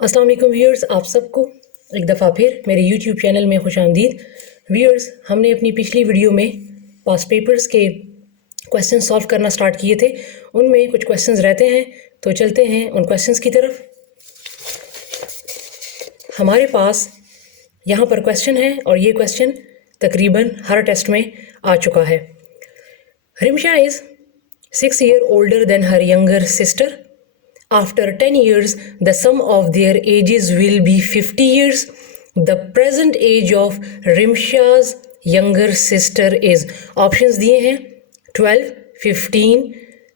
अस्सलाम वालेकुम व्यूअर्स, आप सबको एक दफ़ा फिर मेरे YouTube चैनल में खुशामदीद। व्यूअर्स, हमने अपनी पिछली वीडियो में पास्ट पेपर्स के क्वेश्चन सॉल्व करना स्टार्ट किए थे। उनमें कुछ क्वेश्चंस रहते हैं, तो चलते हैं उन क्वेश्चंस की तरफ। हमारे पास यहाँ पर क्वेश्चन है और ये क्वेश्चन तकरीबन हर टेस्ट में आ चुका है। Rimsha is 6 years older than her younger sister. After 10 years, the sum of their ages will be 50 years. The present age of Rimsha's younger sister is, options दिए हैं 12, 15,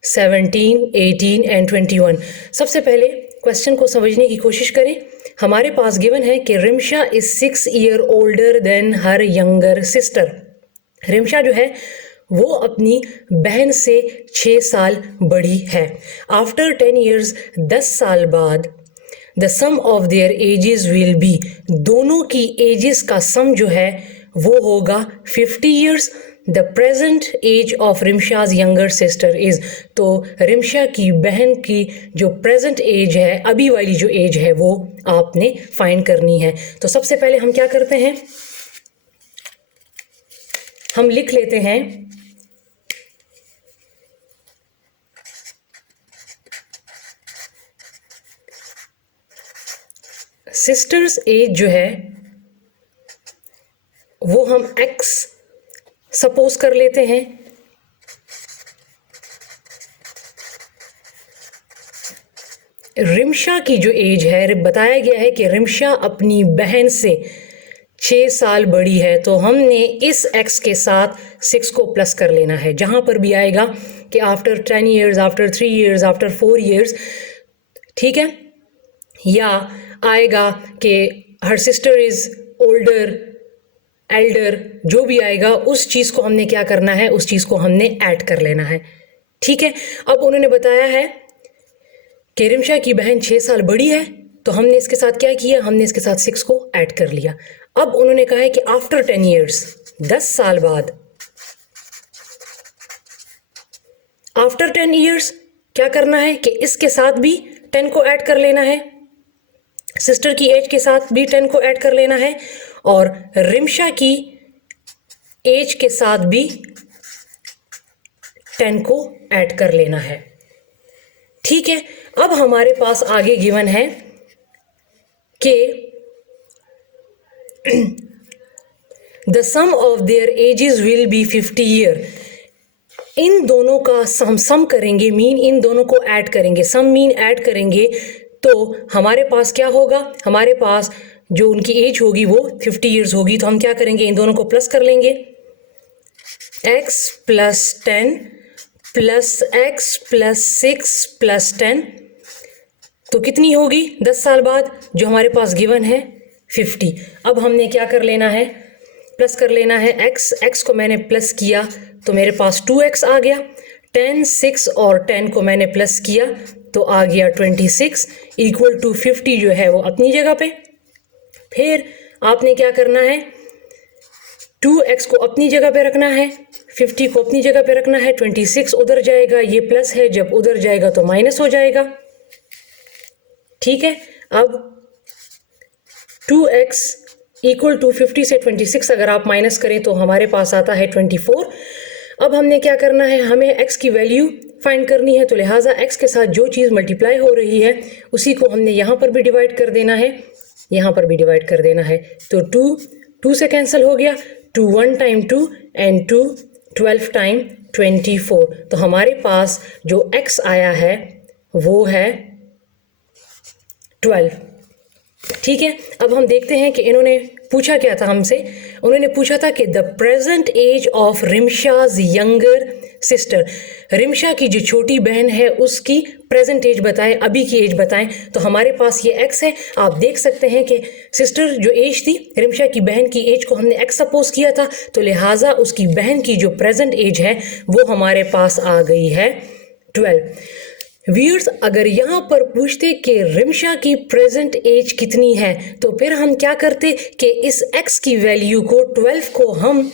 17, 18 and 21. सबसे पहले क्वेश्चन को समझने की कोशिश करें। हमारे पास गिवन है कि Rimsha is 6 years older than her younger sister. Rimsha जो है वो अपनी बहन से 6 साल बड़ी है। आफ्टर 10 years, 10 साल बाद, the sum of their ages will be, दोनों की एजेस का सम जो है वो होगा 50 years. The present age of Rimsha's younger sister is, तो रिमशा की बहन की जो प्रेजेंट एज है, अभी वाली जो एज है, वो आपने फाइंड करनी है। तो सबसे पहले हम क्या करते हैं, हम लिख लेते हैं सिस्टर्स एज जो है वो हम x सपोज कर लेते हैं। रिमशा की जो एज है, बताया गया है कि रिमशा अपनी बहन से 6 साल बड़ी है, तो हमने इस x के साथ 6 को प्लस कर लेना है। जहां पर भी आएगा कि after 10 years, after 3 years, after 4 years, ठीक है, या आएगा कि her sister is older, Elder, जो भी आएगा उस चीज़ को हमने क्या करना है, उस चीज़ को हमने ऐड कर लेना है। ठीक है, अब उन्होंने बताया है कि रिमशा की बहन 6 साल बड़ी है, तो हमने इसके साथ क्या किया, हमने इसके साथ 6 को ऐड कर लिया। अब उन्होंने कहा है कि आफ्टर 10 years, 10 साल बाद, आफ्टर 10 years क्या करना है कि इसके साथ भी 10 को ऐड कर लेना है, सिस्टर की एज के साथ भी 10 को ऐड कर लेना है, और रिमशा की एज के साथ भी 10 को ऐड कर लेना है। ठीक है, अब हमारे पास आगे गिवन है कि the sum of their ages will be 50 years. इन दोनों का हम सम करेंगे, मीन इन दोनों को ऐड करेंगे, सम मीन ऐड करेंगे, तो हमारे पास क्या होगा, हमारे पास जो उनकी एज होगी वो 50 years होगी। तो हम क्या करेंगे, इन दोनों को प्लस कर लेंगे, x plus 10 plus x plus 6 plus 10, तो कितनी होगी 10 साल बाद, जो हमारे पास गिवन है 50। अब हमने क्या कर लेना है, प्लस कर लेना है x को मैंने प्लस किया तो मेरे पास 2x आ गया, 10, 6 और 10 को मैंने प्लस किया तो आ गया 26 इक्वल टू 50 जो है वो अपनी जगह पे। फिर आपने क्या करना है, 2x को अपनी जगह पे रखना है, 50 को अपनी जगह पे रखना है, 26 उधर जाएगा, ये प्लस है, जब उधर जाएगा तो माइनस हो जाएगा। ठीक है, अब 2x इक्वल टू 50 से 26 अगर आप माइनस करें तो हमारे पास आता है 24। अब हमने क्या करना है, हमें x की वैल्यू फाइंड करनी है, तो लिहाजा x के साथ जो चीज़ मल्टीप्लाई हो रही है उसी को हमने यहाँ पर भी डिवाइड कर देना है, यहाँ पर भी डिवाइड कर देना है। तो 2 से कैंसिल हो गया, 2 1 टाइम 2 एंड 2 12 टाइम 24, तो हमारे पास जो x आया है वो है 12। ठीक है, अब हम देखते हैं कि इन्होंने पूछा क्या था हमसे, उन्होंने पूछा था कि the present age of Rimsha's younger sister, Rimsha की जो छोटी बहन है उसकी प्रेजेंट एज बताएं, अभी की एज बताएं। तो हमारे पास ये x है, आप देख सकते हैं कि सिस्टर जो एज थी, रिमशा की बहन की एज को हमने x सपोज किया था, तो लिहाजा उसकी बहन की जो प्रेजेंट एज है वो हमारे पास आ गई है 12। व्यूअर्स, अगर यहाँ पर पूछते कि रिमशा की प्रेजेंट एज कितनी है, तो फिर हम क्या करते कि इस x की वैल्यू को 12 को हम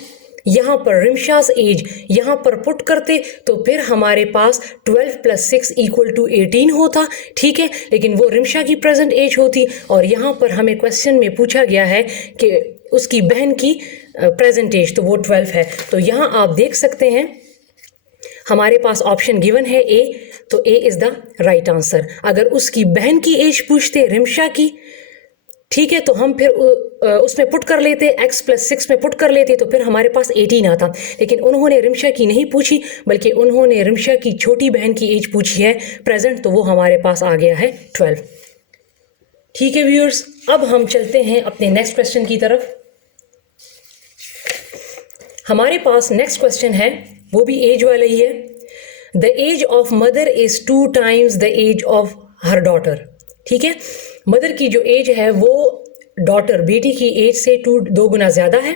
यहाँ पर रिमशास एज यहाँ पर पुट करते तो फिर हमारे पास 12 + 6 = 18 होता, ठीक है, लेकिन वो रिमशा की प्रेजेंट एज होती और यहाँ पर हमें क्वेश्चन में पूछा गया है कि उसकी बहन की प्रेजेंट एज, तो वो 12 है। तो यहाँ आप देख सकते हैं हमारे पास ऑप्शन गिवन है ए, तो ए इज द राइट आंसर। अगर उसकी बहन की एज पूछते रिमशा की, ठीक है, तो हम फिर उसमें पुट कर लेते, x + 6 में पुट कर लेते तो फिर हमारे पास 18 आता, लेकिन उन्होंने रिमशा की नहीं पूछी बल्कि उन्होंने रिमशा की छोटी बहन की एज पूछी है प्रेजेंट, तो वो हमारे पास आ गया है 12। ठीक है व्यूअर्स, अब हम चलते हैं अपने नेक्स्ट क्वेश्चन की तरफ। हमारे पास नेक्स्ट क्वेश्चन है, वो भी एज वाला ही है। The age of mother is 2 times the age of her daughter. ठीक है, मदर की जो एज है वो डॉटर बेटी की एज से 2 गुना ज़्यादा है।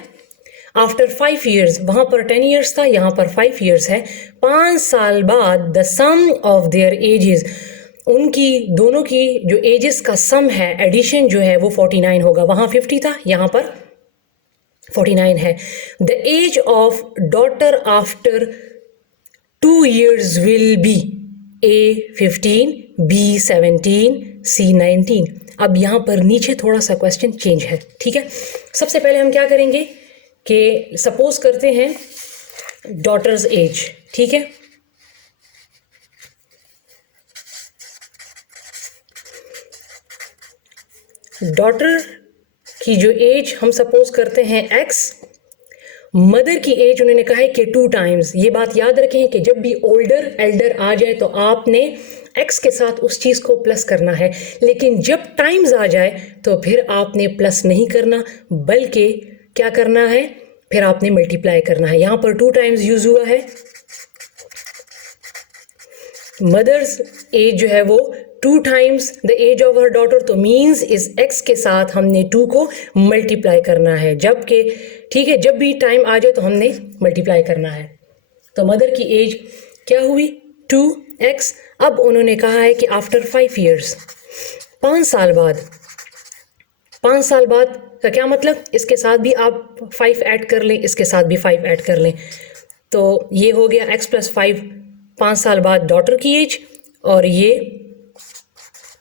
आफ्टर 5 years, वहाँ पर 10 years था, यहाँ पर 5 years है। 5 साल बाद the sum of their ages, उनकी दोनों की जो एजेस का सम है, एडिशन जो है वो 49 होगा। वहाँ 50 था, यहाँ पर 49 है। The age of daughter after 2 years will be A 15, B 17, C 19। अब यहाँ पर नीचे थोड़ा सा क्वेश्चन चेंज है, ठीक है। सबसे पहले हम क्या करेंगे कि सपोज करते हैं डॉटर्स एज, ठीक है। डॉटर की जो एज हम सपोज करते हैं x, मदर की एज उन्होंने कहा है कि 2 times। ये बात याद रखें कि जब भी ओल्डर एल्डर आ जाए तो आपने x के साथ उस चीज़ को प्लस करना है, लेकिन जब टाइम्स आ जाए तो फिर आपने प्लस नहीं करना बल्कि क्या करना है, फिर आपने मल्टीप्लाई करना है। यहाँ पर 2 times यूज हुआ है। मदर्स एज जो है वो 2 times the age of her daughter, तो मीन्स इस x के साथ हमने 2 को मल्टीप्लाई करना है, जबकि ठीक है जब भी टाइम आ जाए तो हमने मल्टीप्लाई करना है। तो मदर की एज क्या हुई 2x। अब उन्होंने कहा है कि आफ्टर 5 years, 5 साल बाद, 5 साल बाद का क्या मतलब, इसके साथ भी आप 5 ऐड कर लें, इसके साथ भी 5 ऐड कर लें, तो ये हो गया x + 5, 5 साल बाद डॉटर की एज, और ये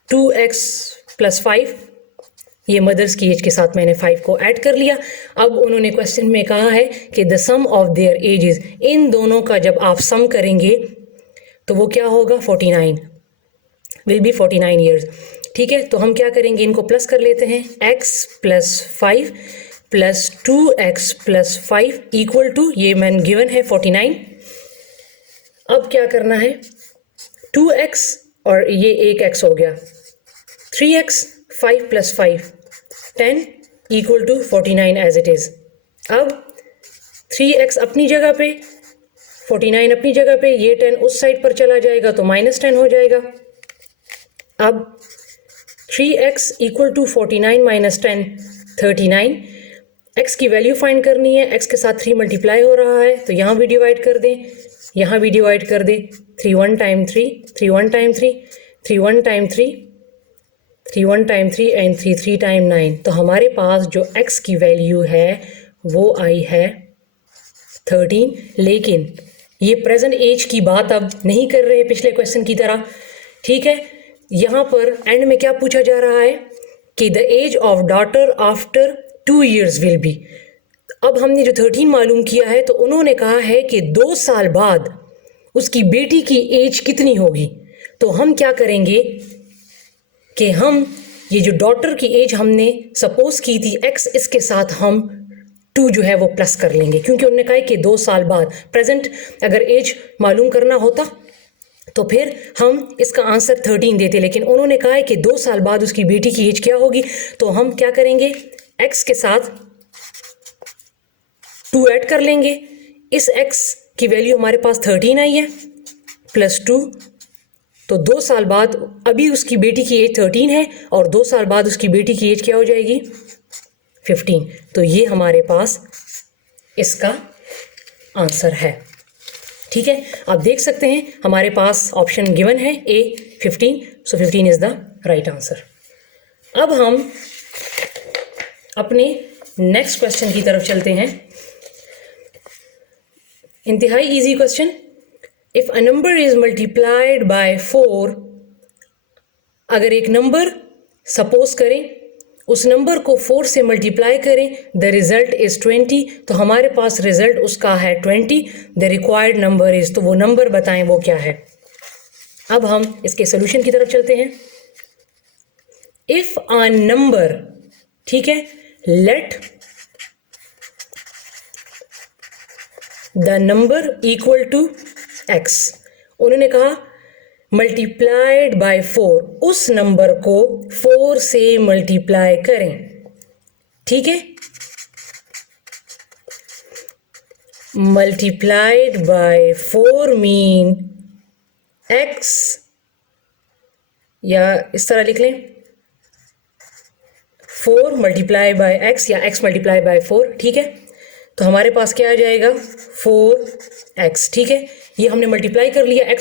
2x + 5, ये मदर्स की एज के साथ मैंने 5 को ऐड कर लिया। अब उन्होंने क्वेश्चन में कहा है कि the sum of their ages, इन दोनों का जब आप सम करेंगे तो वो क्या होगा 49, विल बी 49 years। ठीक है, तो हम क्या करेंगे, इनको प्लस कर लेते हैं, x + 5 + 2x + 5 = ये मैंने गिवन है 49। अब क्या करना है, 2x और ये एक x हो गया, 3x, 5 + 5 10 = 49 एज इट इज़। अब 3x अपनी जगह पे, 49 अपनी जगह पे, ये 10 उस साइड पर चला जाएगा तो -10 हो जाएगा। अब 3x = 49 - 10 39। x की वैल्यू फाइंड करनी है, x के साथ 3 मल्टीप्लाई हो रहा है तो यहाँ भी डिवाइड कर दें, यहाँ भी डिवाइड कर दें। 3 1 time 3, 3 1 time 3, 3 1 time 3, 3 1 time 3 and 3 3 time 9। तो हमारे पास जो x की वैल्यू है वो आई है 13। लेकिन ये प्रेजेंट एज की बात अब नहीं कर रहे पिछले क्वेश्चन की तरह, ठीक है। यहाँ पर एंड में क्या पूछा जा रहा है कि the age of daughter after 2 years will be. अब हमने जो 13 मालूम किया है तो उन्होंने कहा है कि 2 साल बाद उसकी बेटी की एज कितनी होगी। तो हम क्या करेंगे कि हम ये जो डॉटर की एज हमने सपोज की थी x, इसके साथ हम 2 जो है वो प्लस कर लेंगे, क्योंकि उन्होंने कहा है कि 2 साल बाद प्रेजेंट अगर एज मालूम करना होता तो फिर हम इसका आंसर 13 देते, लेकिन उन्होंने कहा है कि 2 साल बाद उसकी बेटी की एज क्या होगी। तो हम क्या करेंगे, x के साथ 2 ऐड कर लेंगे। इस x की वैल्यू हमारे पास 13 आई है +2, तो 2 साल बाद अभी उसकी बेटी की एज 13 है और 2 साल बाद उसकी बेटी की एज क्या हो जाएगी 15। तो ये हमारे पास इसका आंसर है, ठीक है। आप देख सकते हैं हमारे पास ऑप्शन गिवन है A 15, so 15 is the right answer. अब हम अपने नेक्स्ट क्वेश्चन की तरफ चलते हैं। इंतहाई easy question. If a number is multiplied by 4, अगर एक नंबर सपोज करें उस नंबर को 4 से मल्टीप्लाई करें, द रिजल्ट इज 20, तो हमारे पास रिजल्ट उसका है 20. द रिक्वायर्ड नंबर इज, तो वो नंबर बताएं वो क्या है. अब हम इसके सोल्यूशन की तरफ चलते हैं. इफ अ नंबर, ठीक है, let the number equal to x, उन्होंने कहा मल्टीप्लाइड बाय 4, उस नंबर को 4 से मल्टीप्लाई करें. ठीक है, मल्टीप्लाइड बाय 4 मीन x, या इस तरह लिख लें 4 मल्टीप्लाई बाय x या x मल्टीप्लाई बाय 4. ठीक है, तो हमारे पास क्या आ जाएगा 4x. ठीक है, ये हमने मल्टीप्लाई कर लिया.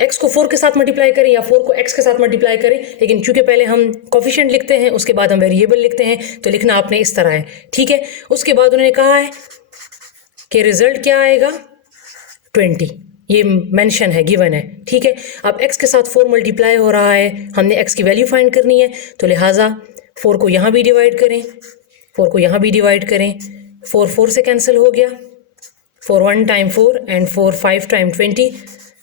x को 4 के साथ मल्टीप्लाई करें या 4 को x के साथ मल्टीप्लाई करें, लेकिन चूंकि पहले हम कोफिशिएंट लिखते हैं उसके बाद हम वेरिएबल लिखते हैं, तो लिखना आपने इस तरह है. ठीक है, उसके बाद उन्होंने कहा है कि रिजल्ट क्या आएगा 20, ये मेंशन है, गिवन है. ठीक है, अब x के साथ 4 मल्टीप्लाई हो रहा है, हमने x की वैल्यू फाइंड करनी है, तो लिहाजा 4 को यहाँ भी डिवाइड करें, 4 को यहाँ भी डिवाइड करें. 4 4 से कैंसिल हो गया, 4 1 time 4 and 4 5 time 20,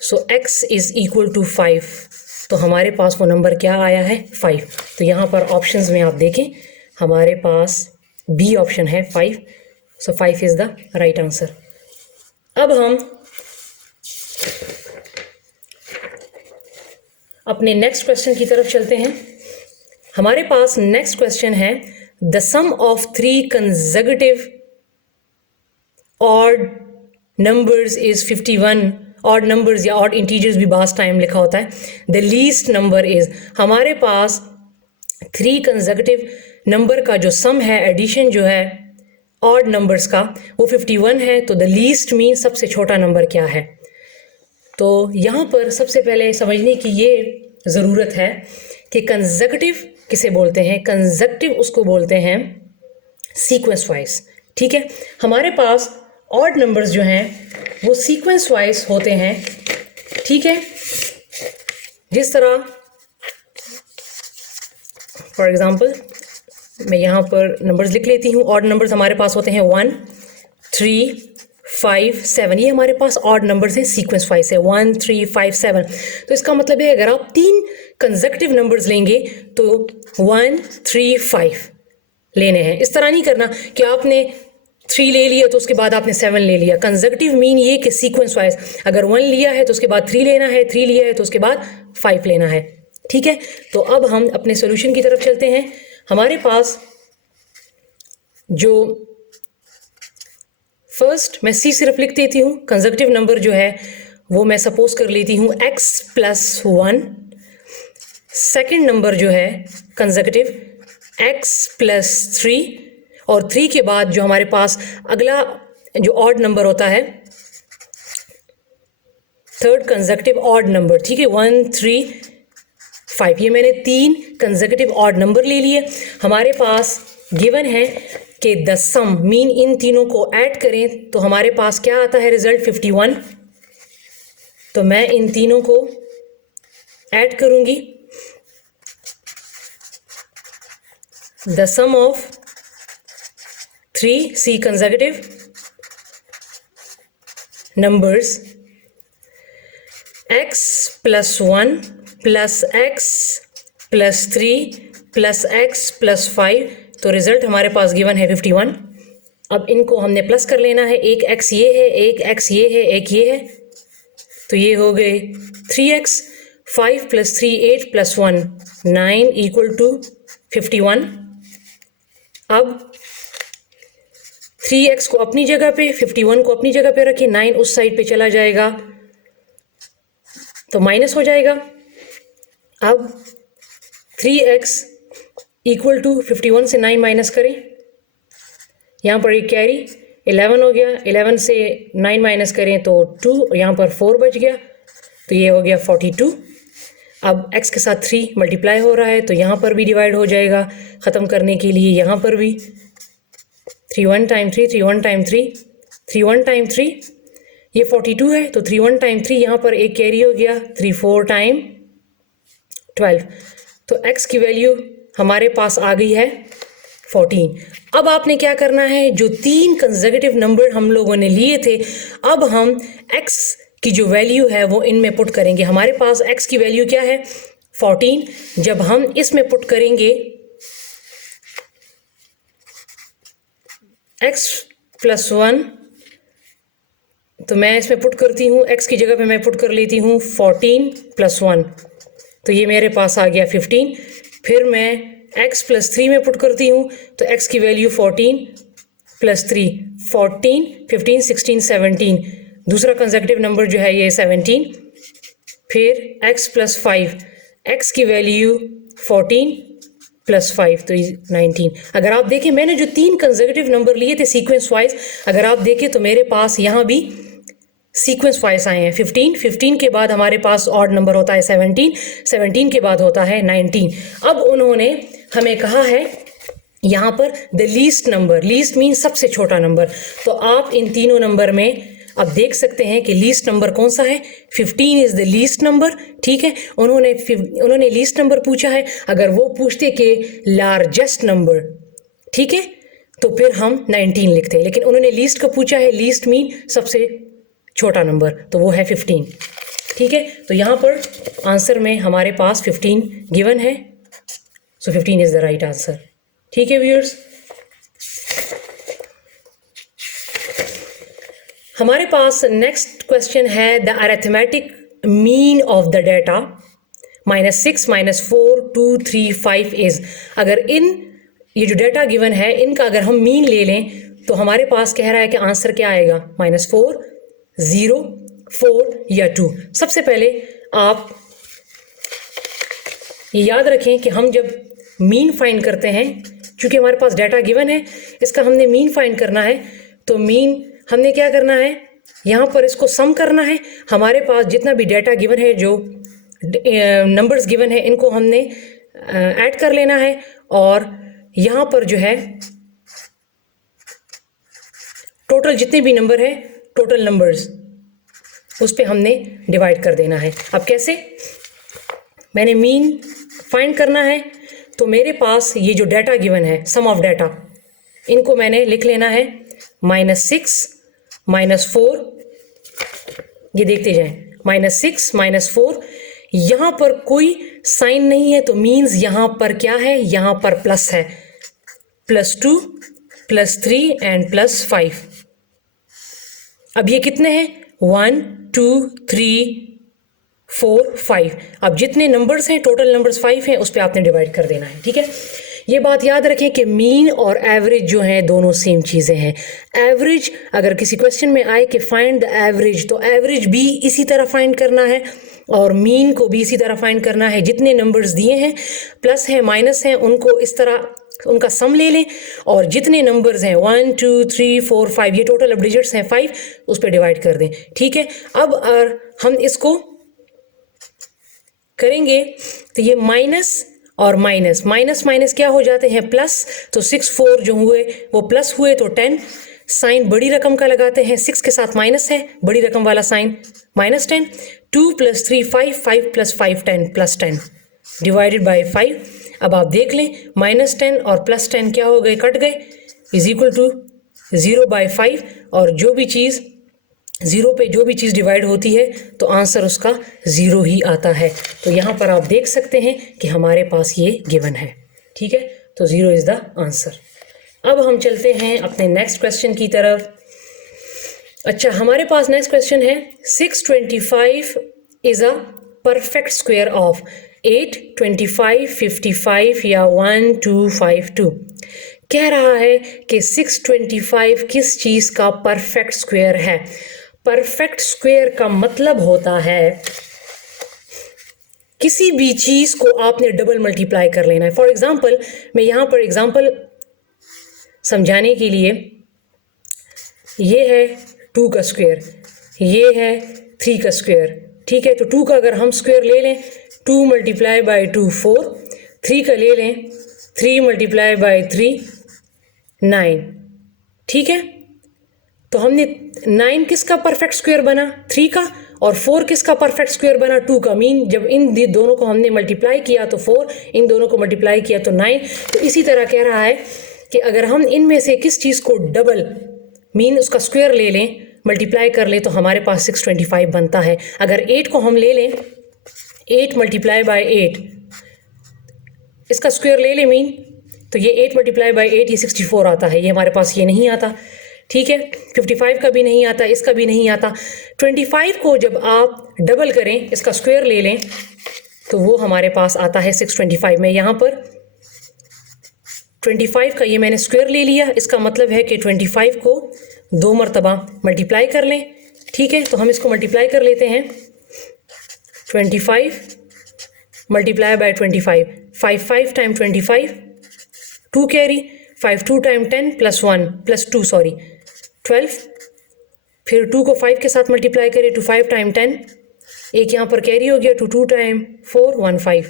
so x is equal to 5. तो हमारे पास वो नंबर क्या आया है 5. तो यहाँ पर ऑप्शंस में आप देखें हमारे पास बी ऑप्शन है 5, सो 5 इज द राइट आंसर. अब हम अपने नेक्स्ट क्वेश्चन की तरफ चलते हैं. हमारे पास नेक्स्ट क्वेश्चन है the sum of 3 consecutive odd numbers is 51. Odd numbers या ऑड इंटीजर्स भी बास टाइम लिखा होता है. द लीस्ट नंबर इज, हमारे पास 3 कंसेक्यूटिव नंबर का जो सम है, एडिशन जो है ऑड नंबर्स का, वो 51 है. तो द लीस्ट मीन सबसे छोटा नंबर क्या है. तो यहाँ पर सबसे पहले समझने की ये ज़रूरत है कि कंसेक्यूटिव किसे बोलते हैं. कंसेक्यूटिव उसको बोलते हैं सीक्वेंस वाइज. ठीक है, हमारे पास ऑड नंबर्स जो हैं वो सीक्वेंस वाइज होते हैं. ठीक है, जिस तरह फॉर एग्जांपल मैं यहाँ पर नंबर्स लिख लेती हूँ. ऑड नंबर्स हमारे पास होते हैं 1 3 5 7, ये हमारे पास ऑड नंबर्स हैं, सीक्वेंस वाइज है 1 3 5 7. तो इसका मतलब है अगर आप 3 कंसेक्यूटिव नंबर्स लेंगे तो 1 3 5 लेने हैं. इस तरह नहीं करना कि आपने 3 ले लिया तो उसके बाद आपने 7 ले लिया. कंसेक्यूटिव मीन ये कि सीक्वेंस वाइज, अगर 1 लिया है तो उसके बाद 3 लेना है, 3 लिया है तो उसके बाद 5 लेना है. ठीक है, तो अब हम अपने सॉल्यूशन की तरफ चलते हैं. हमारे पास जो फर्स्ट मैं सी सिर्फ लिख देती हूँ. कंसेक्यूटिव नंबर जो है वो मैं सपोज कर लेती हूँ x + 1. सेकेंड नंबर जो है कंसेक्यूटिव x + 3, और 3 के बाद जो हमारे पास अगला जो ऑड नंबर होता है, थर्ड कंसेक्यूटिव ऑड नंबर. ठीक है, 1 3 5, ये मैंने 3 कंसेक्यूटिव ऑड नंबर ले लिए. हमारे पास गिवन है कि द सम मीन इन तीनों को ऐड करें तो हमारे पास क्या आता है रिजल्ट 51. तो मैं इन तीनों को ऐड करूंगी. The sum of 3 C consecutive numbers x + 1 + x + 3 + x + 5, तो रिजल्ट हमारे पास गिवन है 51. अब इनको हमने प्लस कर लेना है. एक x ये है, एक x ये है, एक ये है, तो ये हो गए 3x. 5 + 3 8 + 1 9 = 51. अब 3x को अपनी जगह पे, 51 को अपनी जगह पे रखें, 9 उस साइड पे चला जाएगा तो माइनस हो जाएगा. अब 3x = 51 से 9 माइनस करें, यहाँ पर एक कैरी 11 हो गया. 11 से 9 माइनस करें तो 2, यहाँ पर 4 बच गया, तो ये हो गया 42. अब x के साथ 3 मल्टीप्लाई हो रहा है तो यहाँ पर भी डिवाइड हो जाएगा. ख़त्म करने के लिए यहाँ पर भी 3 1 टाइम 3 3 1 टाइम 3 3 1 टाइम 3 ये 42 है, तो 3 1 टाइम 3, यहाँ पर एक कैरी हो गया, 3 4 टाइम 12, तो x की वैल्यू हमारे पास आ गई है 14। अब आपने क्या करना है, जो 3 कंसेक्यूटिव नंबर हम लोगों ने लिए थे, अब हम x की जो वैल्यू है वो इनमें पुट करेंगे। हमारे पास x की वैल्यू क्या है 14, जब हम इसमें पुट करेंगे x + 1, तो मैं इसमें पुट करती हूँ, x की जगह पे मैं पुट कर लेती हूँ 14 + 1, तो ये मेरे पास आ गया 15। फिर मैं x + 3 में पुट करती हूँ, तो x की वैल्यू 14 + 3, 14 15 16 17, दूसरा कंसेक्यूटिव नंबर जो है ये 17। फिर x + 5, x की वैल्यू 14 + 5, तो 19। अगर आप देखें, मैंने जो 3 कंसेक्यूटिव नंबर लिए थे सीक्वेंस वाइज, अगर आप देखें तो मेरे पास यहाँ भी सीक्वेंस वाइज आए हैं। 15, 15 के बाद हमारे पास ऑड नंबर होता है 17, 17 के बाद होता है 19। अब उन्होंने हमें कहा है यहाँ पर the least number, least mean सबसे छोटा नंबर, तो आप इन तीनों नंबर में अब देख सकते हैं कि लीस्ट नंबर कौन सा है, 15 इज द लीस्ट नंबर। ठीक है, उन्होंने लीस्ट नंबर पूछा है। अगर वो पूछते कि लार्जेस्ट नंबर, ठीक है, तो फिर हम 19 लिखते हैं, लेकिन उन्होंने लीस्ट का पूछा है, लीस्ट मीन सबसे छोटा नंबर, तो वो है 15। ठीक है, तो यहाँ पर आंसर में हमारे पास 15 गिवन है, सो 15 इज द राइट आंसर। ठीक है व्यूअर्स, हमारे पास नेक्स्ट क्वेश्चन है the arithmetic mean of the data -6 -4 2 3 5 is. अगर ये जो डेटा गिवन है इनका अगर हम मीन ले लें तो हमारे पास कह रहा है कि आंसर क्या आएगा, -4 0 4 या 2। सबसे पहले आप ये याद रखें कि हम जब मीन फाइंड करते हैं, क्योंकि हमारे पास डाटा गिवन है, इसका हमने मीन फाइंड करना है, तो मीन हमने क्या करना है, यहाँ पर इसको सम करना है। हमारे पास जितना भी डाटा गिवन है, जो नंबर्स गिवन है, इनको हमने ऐड कर लेना है, और यहाँ पर जो है टोटल जितने भी नंबर है, टोटल नंबर्स, उस पे हमने डिवाइड कर देना है। अब कैसे, मैंने मीन फाइंड करना है, तो मेरे पास ये जो डाटा गिवन है, सम ऑफ डाटा, इनको मैंने लिख लेना है -6 -4, ये देखते जाएं, -6 -4, यहाँ पर कोई साइन नहीं है, तो मीन्स यहाँ पर क्या है, यहाँ पर प्लस है, +2 +3 एंड +5। अब ये कितने हैं, 1 2 3 4 5। अब जितने नंबर्स हैं, टोटल नंबर्स 5 हैं, उस पर आपने डिवाइड कर देना है। ठीक है, ये बात याद रखें कि मीन और एवरेज जो हैं दोनों सेम चीज़ें हैं। एवरेज अगर किसी क्वेश्चन में आए कि फाइंड द एवरेज, तो एवरेज भी इसी तरह फाइंड करना है और मीन को भी इसी तरह फाइंड करना है। जितने नंबर्स दिए हैं, प्लस हैं माइनस हैं, उनको इस तरह उनका सम ले लें, और जितने नंबर्स हैं 1 2 3 4 5, ये टोटल अब डिजिट्स हैं 5, उस पर डिवाइड कर दें। ठीक है, अब हम इसको करेंगे तो ये माइनस और माइनस माइनस माइनस क्या हो जाते हैं, प्लस। तो 6 4 जो हुए वो प्लस हुए, तो 10 साइन बड़ी रकम का लगाते हैं, 6 के साथ माइनस है, बड़ी रकम वाला साइन, -10। 2 + 3 5, 5 + 5 10, +10 divided by 5। अब आप देख लें, -10 और +10 क्या हो गए, कट गए, = 0/5, और जो भी चीज़ 0 पे जो भी चीज़ डिवाइड होती है तो आंसर उसका 0 ही आता है। तो यहाँ पर आप देख सकते हैं कि हमारे पास ये गिवन है। ठीक है, तो 0 इज़ द आंसर। अब हम चलते हैं अपने नेक्स्ट क्वेश्चन की तरफ। अच्छा, हमारे पास नेक्स्ट क्वेश्चन है, 625 is a perfect square of 8 25 55 या 1 2 5 2। कह रहा है कि 625 किस चीज़ का परफेक्ट स्क्वायर है। परफेक्ट स्क्वायर का मतलब होता है किसी भी चीज़ को आपने डबल मल्टीप्लाई कर लेना है। फॉर एग्जाम्पल, मैं यहाँ पर एग्जाम्पल समझाने के लिए, ये है 2 का स्क्वायर, ये है 3 का स्क्वायर। ठीक है, तो 2 का अगर हम स्क्वायर ले लें, 2 × 2 4, 3 का ले लें, 3 × 3 9। ठीक है, तो हमने 9 किसका परफेक्ट स्क्वायर बना, 3 का, और 4 किसका परफेक्ट स्क्वायर बना, 2 का। मीन जब इन दोनों को हमने मल्टीप्लाई किया तो 4, इन दोनों को मल्टीप्लाई किया तो 9। तो इसी तरह कह रहा है कि अगर हम इनमें से किस चीज़ को डबल मीन उसका स्क्वायर ले लें, मल्टीप्लाई कर लें, तो हमारे पास 625 बनता है। अगर 8 को हम ले लें, 8 मल्टीप्लाई बाय 8 इसका स्क्वायर ले लें मीन, तो ये 8 मल्टीप्लाई बाय 8 ये 64 आता है। ये हमारे पास ये नहीं आता, ठीक है। 55 का भी नहीं आता, इसका भी नहीं आता। 25 को जब आप डबल करें, इसका स्क्वायर ले लें, तो वो हमारे पास आता है 625 में। यहाँ पर 25 का ये मैंने स्क्वायर ले लिया, इसका मतलब है कि 25 को 2 मरतबा मल्टीप्लाई कर लें, ठीक है। तो हम इसको मल्टीप्लाई कर लेते हैं। 25 multiply by 25, 5 time 25, 2 carry, 5 2 time 10 plus 1 plus 2 sorry 12, फिर 2 को 5 के साथ मल्टीप्लाई करें तो 5 टाइम 10, एक यहाँ पर कैरी हो गया, 2 टाइम 4 15,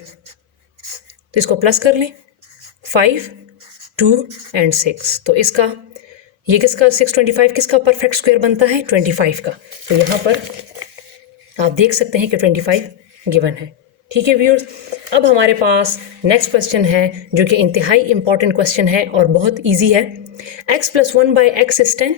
तो इसको प्लस कर लें, 5 2 एंड 6। तो इसका ये किसका 625 किसका परफेक्ट स्क्वायर बनता है, 25 का। तो यहाँ पर आप देख सकते हैं कि 25 गिवन है, ठीक है व्यूअर्स। अब हमारे पास नेक्स्ट क्वेश्चन है जो कि इंतहाई इंपॉर्टेंट क्वेश्चन है और बहुत इजी है। x + 1/x is 10।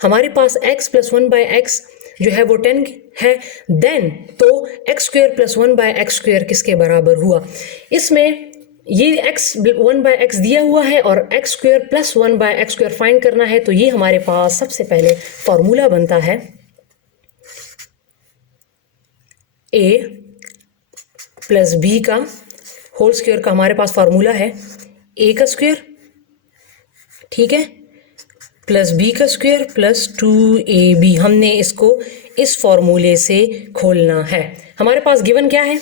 हमारे पास x + 1/x जो है वो 10 है। देन तो x² + 1/x² किसके बराबर हुआ। इसमें ये x 1/x दिया हुआ है और x² + 1/x² फाइंड करना है। तो ये हमारे पास सबसे पहले फॉर्मूला बनता है a + b का होल स्क्वायर का। हमारे पास फॉर्मूला है a का स्क्वायर, ठीक है, प्लस b का स्क्वायर प्लस 2ab। हमने इसको इस फॉर्मूले से खोलना है। हमारे पास गिवन क्या है,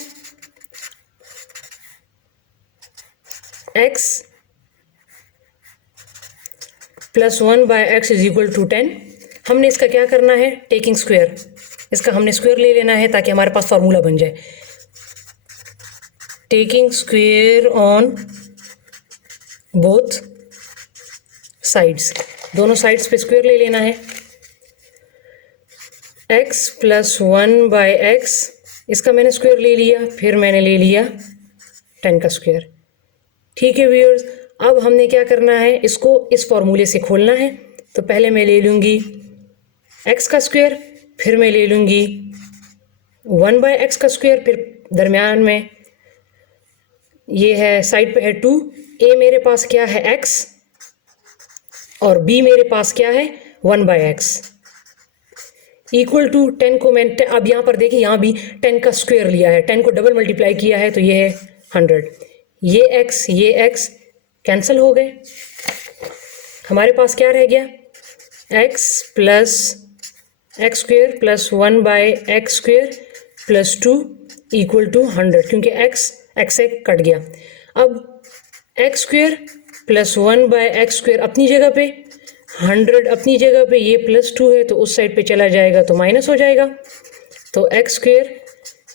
x + 1/x = 10। हमने इसका क्या करना है, टेकिंग स्क्वायर, इसका हमने स्क्वायर ले लेना है ताकि हमारे पास फॉर्मूला बन जाए। Taking square on both sides, दोनों साइड्स पे स्क्वायर ले लेना है। x + 1/x इसका मैंने स्क्वायर ले लिया, फिर मैंने ले लिया 10 का स्क्वायर, ठीक है व्यूअर्स। अब हमने क्या करना है, इसको इस फॉर्मूले से खोलना है। तो पहले मैं ले लूँगी x का स्क्वायर, फिर मैं ले लूँगी 1/x का स्क्वायर, फिर दरमियान में ये है, साइड पे है 2। a मेरे पास क्या है x और b मेरे पास क्या है 1/x = 10 को मैंने अब यहाँ पर देखिए, यहाँ भी 10 का स्क्वायर लिया है, 10 को डबल मल्टीप्लाई किया है, तो ये है 100। ये x कैंसिल हो गए। हमारे पास क्या रह गया, x + x² + 1/x² + 2 = 100, क्योंकि x से कट गया। अब x² + 1/x² अपनी जगह पे, 100 अपनी जगह पे, ये +2 है तो उस साइड पे चला जाएगा तो माइनस हो जाएगा। तो x²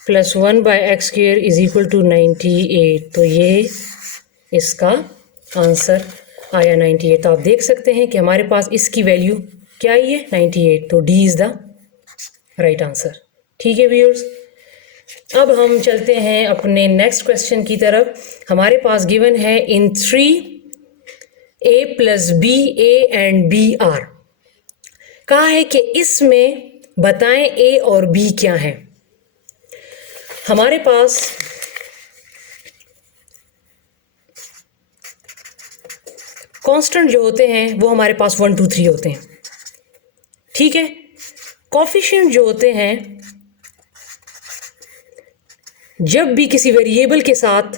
+ 1/x² = 98। तो ये इसका आंसर आया 98। तो आप देख सकते हैं कि हमारे पास इसकी वैल्यू क्या आई है, 98। तो D is the right answer, ठीक है व्यूअर्स। अब हम चलते हैं अपने नेक्स्ट क्वेश्चन की तरफ। हमारे पास गिवन है इन 3 a + b a and b are। कहा है कि इसमें बताएं a और b क्या है। हमारे पास कांस्टेंट जो होते हैं वो हमारे पास 1 2 3 होते हैं, ठीक है। कोफिशिएंट जो होते हैं, जब भी किसी वेरिएबल के साथ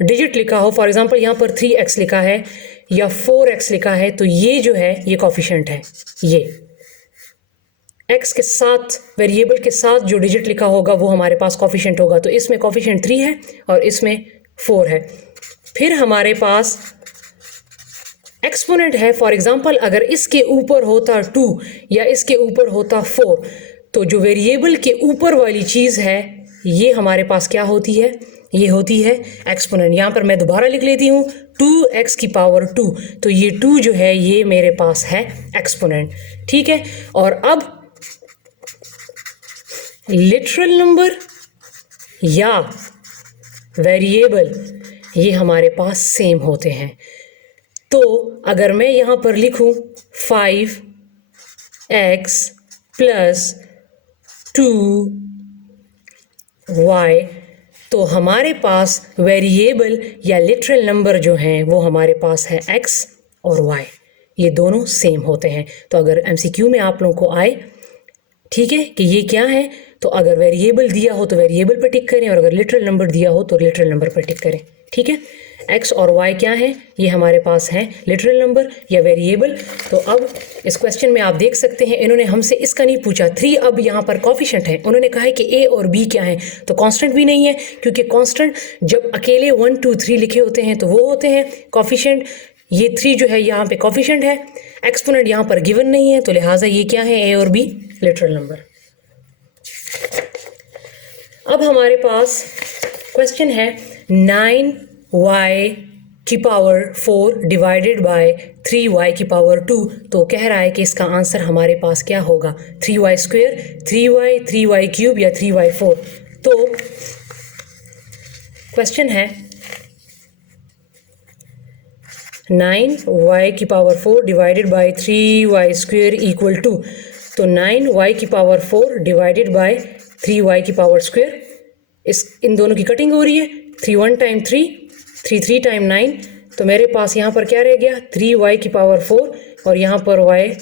डिजिट लिखा हो, फॉर एग्जांपल यहाँ पर 3x लिखा है या 4x लिखा है, तो ये जो है ये कोफिशिएंट है। ये x के साथ, वेरिएबल के साथ जो डिजिट लिखा होगा वो हमारे पास कोफिशिएंट होगा। तो इसमें कोफिशिएंट 3 है और इसमें 4 है। फिर हमारे पास एक्सपोनेंट है, फॉर एग्जांपल अगर इसके ऊपर होता 2 या इसके ऊपर होता 4, तो जो वेरिएबल के ऊपर वाली चीज़ है ये हमारे पास क्या होती है, ये होती है एक्सपोनेंट। यहाँ पर मैं दोबारा लिख लेती हूँ 2x की पावर 2, तो ये 2 जो है ये मेरे पास है एक्सपोनेंट, ठीक है। और अब लिटरल नंबर या वेरिएबल ये हमारे पास सेम होते हैं। तो अगर मैं यहाँ पर लिखूँ 5x प्लस 2y, तो हमारे पास वेरिएबल या लिटरल नंबर जो हैं वो हमारे पास है x और y, ये दोनों सेम होते हैं। तो अगर MCQ में आप लोगों को आए, ठीक है, कि ये क्या है, तो अगर वेरिएबल दिया हो तो वेरिएबल पर टिक करें और अगर लिटरल नंबर दिया हो तो लिटरल नंबर पर टिक करें, ठीक है। x और y क्या है, ये हमारे पास है लिटरल नंबर या वेरिएबल। तो अब इस क्वेश्चन में आप देख सकते हैं इन्होंने हमसे इसका नहीं पूछा 3, अब यहाँ पर कॉफिशेंट है, उन्होंने कहा है कि a और b क्या है, तो कांस्टेंट भी नहीं है, क्योंकि कांस्टेंट जब अकेले 1 2 3 लिखे होते हैं तो वो होते हैं कॉफिशेंट। ये 3 जो है यहाँ पे कॉफिशेंट है, एक्सपोनेंट यहाँ पर गिवन नहीं है, तो लिहाजा ये क्या है, a और b लिटरल नंबर। अब हमारे पास क्वेश्चन है 9y की पावर 4 डिवाइडेड बाय 3y की पावर 2, तो कह रहा है कि इसका आंसर हमारे पास क्या होगा, 3y स्क्वायर, 3y क्यूब या 3y4। तो क्वेश्चन है 9y की power 4 divided by 3y square equal to, तो 9y की पावर 4 डिवाइडेड बाय 3y की पावर स्क्वायर, इन दोनों की कटिंग हो रही है, 3 1 टाइम 3, 3 3 टाइम 9, तो मेरे पास यहाँ पर क्या रह गया, 3y की पावर 4 और यहाँ पर y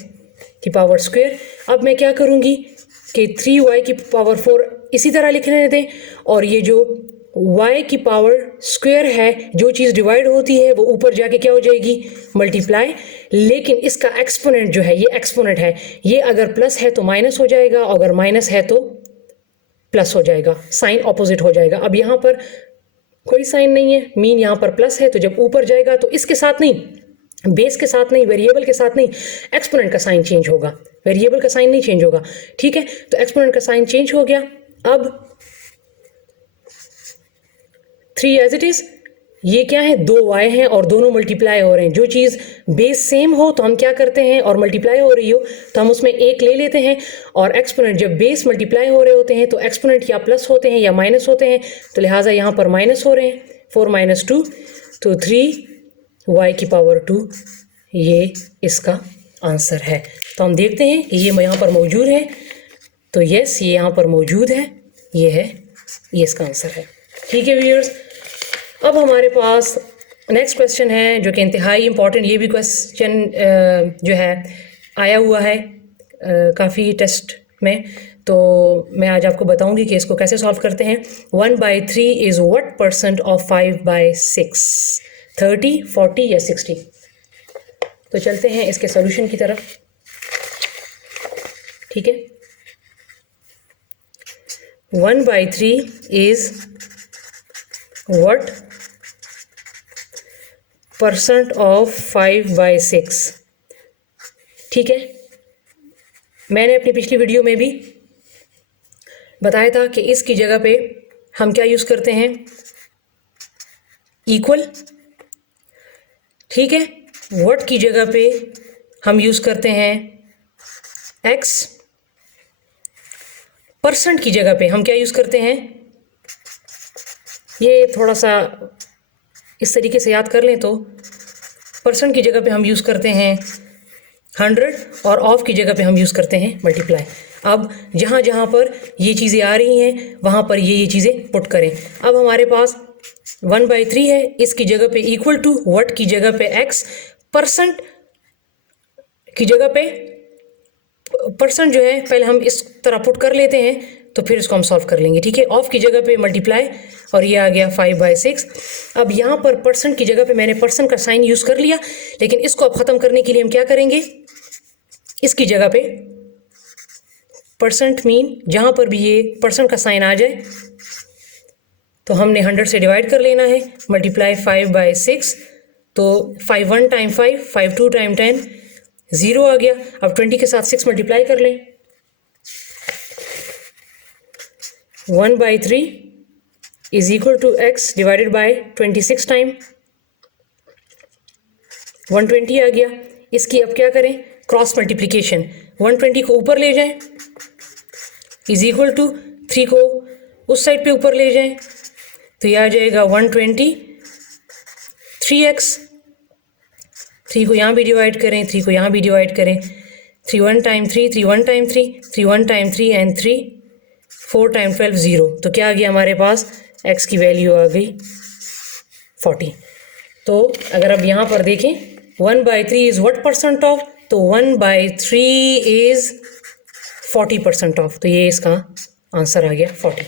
की पावर स्क्वायर। अब मैं क्या करूँगी कि 3y की पावर 4 इसी तरह लिखने दें, और ये जो y की पावर स्क्वायर है, जो चीज़ डिवाइड होती है वो ऊपर जाके क्या हो जाएगी, मल्टीप्लाई। लेकिन इसका एक्सपोनेंट जो है, ये एक्सपोनेंट है, ये अगर प्लस है तो माइनस हो जाएगा, अगर माइनस है तो प्लस हो जाएगा, साइन ऑपोजिट हो जाएगा। अब यहाँ पर कोई साइन नहीं है, मीन यहाँ पर प्लस है, तो जब ऊपर जाएगा तो इसके साथ नहीं, बेस के साथ नहीं, वेरिएबल के साथ नहीं, एक्सपोनेंट का साइन चेंज होगा, वेरिएबल का साइन नहीं चेंज होगा, ठीक है। तो एक्सपोनेंट का साइन चेंज हो गया। अब 3 एज इट इज, ये क्या है, 2y हैं और दोनों मल्टीप्लाई हो रहे हैं। जो चीज़ बेस सेम हो तो हम क्या करते हैं, और मल्टीप्लाई हो रही हो तो हम उसमें एक ले लेते हैं, और एक्सपोनेंट जब बेस मल्टीप्लाई हो रहे होते हैं तो एक्सपोनेंट या प्लस होते हैं या माइनस होते हैं, तो लिहाजा यहाँ पर माइनस हो रहे हैं, 4 - 2, तो 3y की पावर 2 ये इसका आंसर है। तो हम देखते हैं कि ये यहाँ पर मौजूद है, तो यस ये यहाँ पर मौजूद है, ये है, ये इसका आंसर है, ठीक है व्यूअर्स। अब हमारे पास नेक्स्ट क्वेश्चन है जो कि इंतहाई इम्पॉर्टेंट, ये भी क्वेश्चन जो है आया हुआ है काफ़ी टेस्ट में, तो मैं आज आपको बताऊंगी कि इसको कैसे सॉल्व करते हैं। 1/3 इज़ व्हाट परसेंट ऑफ 5/6, 30, 40 या 60। तो चलते हैं इसके सॉल्यूशन की तरफ, ठीक है। 1/3 इज़ व्हाट परसेंट ऑफ 5/6, ठीक है। मैंने अपनी पिछली वीडियो में भी बताया था कि इसकी जगह पे हम क्या यूज़ करते हैं, इक्वल, ठीक है। व्हाट की जगह पे हम यूज़ करते हैं x, परसेंट की जगह पे हम क्या यूज़ करते हैं, ये थोड़ा सा इस तरीके से याद कर लें तो परसेंट की जगह पे हम यूज़ करते हैं 100 और ऑफ की जगह पे हम यूज़ करते हैं मल्टीप्लाई। अब जहाँ जहाँ पर ये चीज़ें आ रही हैं वहाँ पर ये चीज़ें पुट करें। अब हमारे पास 1/3 है, इसकी जगह पे इक्वल टू, व्हाट की जगह पे x, परसेंट की जगह पे परसेंट जो है पहले हम इस तरह पुट कर लेते हैं, तो फिर इसको हम सॉल्व कर लेंगे, ठीक है। ऑफ की जगह पे मल्टीप्लाई और ये आ गया 5/6। अब यहाँ पर परसेंट की जगह पे मैंने परसेंट का साइन यूज़ कर लिया, लेकिन इसको अब ख़त्म करने के लिए हम क्या करेंगे, इसकी जगह पे परसेंट मीन जहाँ पर भी ये परसेंट का साइन आ जाए तो हमने 100 से डिवाइड कर लेना है, मल्टीप्लाई 5/6, तो 5 1 टाइम 5, 5 2 टाइम 10, 0 आ गया। अब 20 के साथ 6 मल्टीप्लाई कर लें, 1/3 is equal to x divided by 26 time 120 आ गया। इसकी अब क्या करें, क्रॉस मल्टीप्लिकेशन, 120 को ऊपर ले जाएं इज इक्वल टू 3 को उस साइड पे ऊपर ले जाएं, तो ये आ जाएगा 120 3x। 3 को यहाँ भी डिवाइड करें, 3 को यहाँ भी डिवाइड करें, 3 1 time 3, 3 1 time 3, 3 1 time 3 and 3 4 time 12 0। तो क्या आ गया हमारे पास, x की वैल्यू आ गई 40। तो अगर अब यहाँ पर देखें 1/3 इज़ व्हाट परसेंट ऑफ, तो 1/3 इज़ 40% ऑफ। तो ये इसका आंसर आ गया 40।